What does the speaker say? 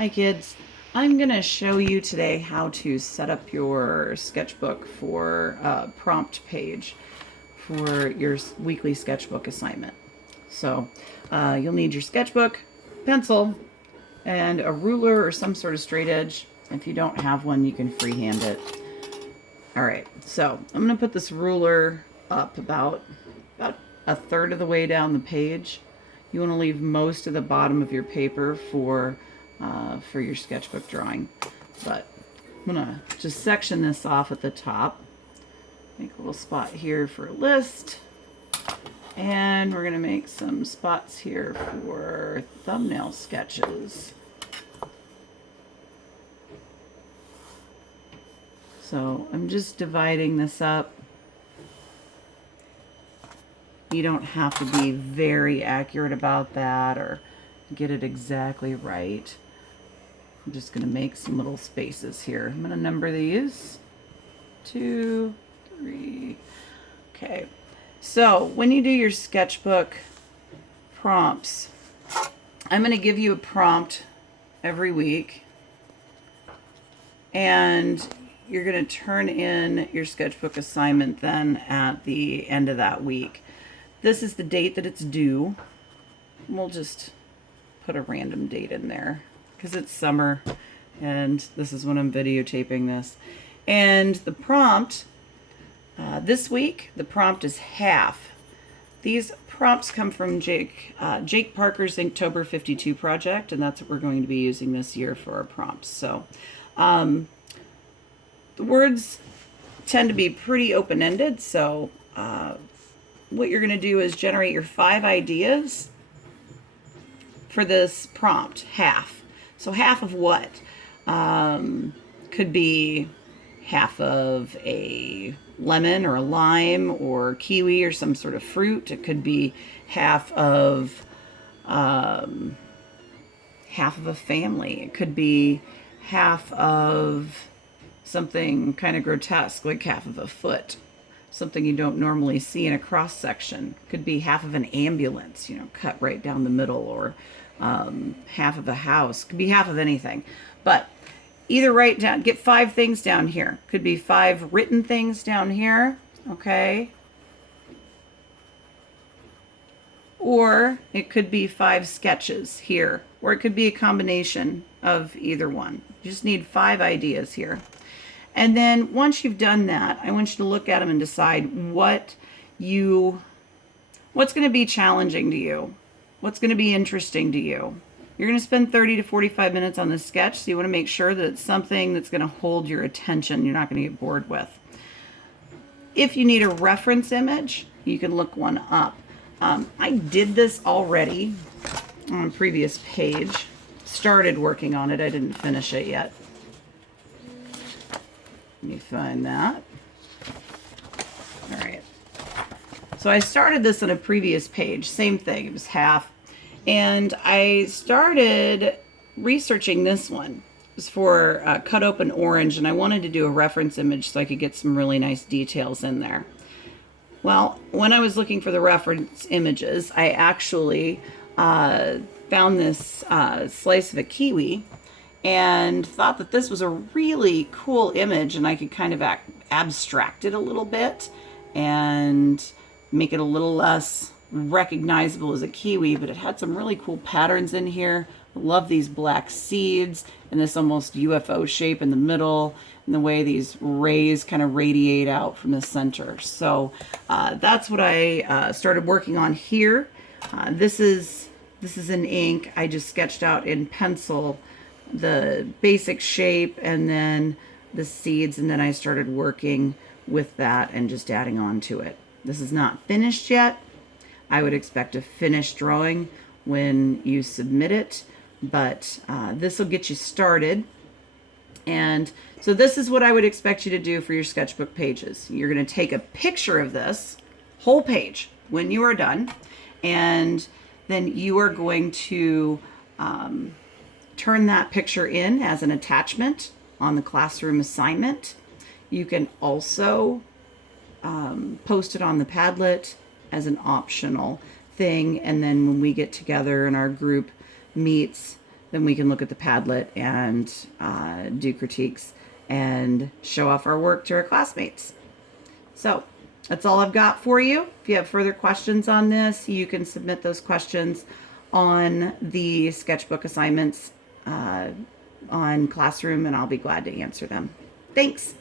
Hi kids, I'm going to show you today how to set up your sketchbook for a prompt page for your weekly sketchbook assignment. So you'll need your sketchbook, pencil, and a ruler or some sort of straight edge. If you don't have one, you can freehand it. Alright, so I'm going to put this ruler up about a third of the way down the page. You want to leave most of the bottom of your paper for your sketchbook drawing. But I'm going to just section this off at the top. Make a little spot here for a list. And we're going to make some spots here for thumbnail sketches. So I'm just dividing this up. You don't have to be very accurate about that or get it exactly right. I'm just going to make some little spaces here. I'm going to number these. 2, 3. Okay. So when you do your sketchbook prompts, I'm going to give you a prompt every week. And you're going to turn in your sketchbook assignment then at the end of that week. This is the date that it's due. We'll just put a random date in there because it's summer and this is when I'm videotaping this. And the prompt, this week, the prompt is half. These prompts come from Jake Parker's Inktober 52 project, and that's what we're going to be using this year for our prompts. So the words tend to be pretty open-ended, so what you're going to do is generate your 5 ideas for this prompt, half. So half of what? Could be half of a lemon or a lime or kiwi or some sort of fruit. It could be half of a family. It could be half of something kind of grotesque, like half of a foot. Something you don't normally see in a cross section. Could be half of an ambulance, cut right down the middle, or half of a house. Could be half of anything. But either write down, get 5 things down here. Could be 5 written things down here, okay? Or it could be 5 sketches here, or it could be a combination of either one. You just need 5 ideas here. And then once you've done that, I want you to look at them and decide what's going to be challenging to you, what's going to be interesting to you. You're going to spend 30 to 45 minutes on this sketch, so you want to make sure that it's something that's going to hold your attention, you're not going to get bored with. If you need a reference image, you can look one up. I did this already on a previous page. Started working on it, I didn't finish it yet. Let me find that. All right. So I started this on a previous page. Same thing. It was half. And I started researching this one. It was for cut open orange, and I wanted to do a reference image so I could get some really nice details in there. Well, when I was looking for the reference images, I actually found this slice of a kiwi and thought that this was a really cool image, and I could kind of abstract it a little bit and make it a little less recognizable as a kiwi, but it had some really cool patterns in here. I love these black seeds and this almost UFO shape in the middle, and the way these rays kind of radiate out from the center. So that's what I started working on here. This is in ink. I just sketched out in pencil the basic shape and then the seeds, and then I started working with that and just adding on to it. This is not finished yet. I would expect a finished drawing when you submit it, but this will get you started. And so this is what I would expect you to do for your sketchbook pages. You're going to take a picture of this whole page when you are done, and then you are going to turn that picture in as an attachment on the classroom assignment. You can also post it on the Padlet as an optional thing, and then when we get together and our group meets then we can look at the Padlet and do critiques and show off our work to our classmates. So that's all I've got for you. If you have further questions on this, you can submit those questions on the sketchbook assignments on Classroom, and I'll be glad to answer them. Thanks.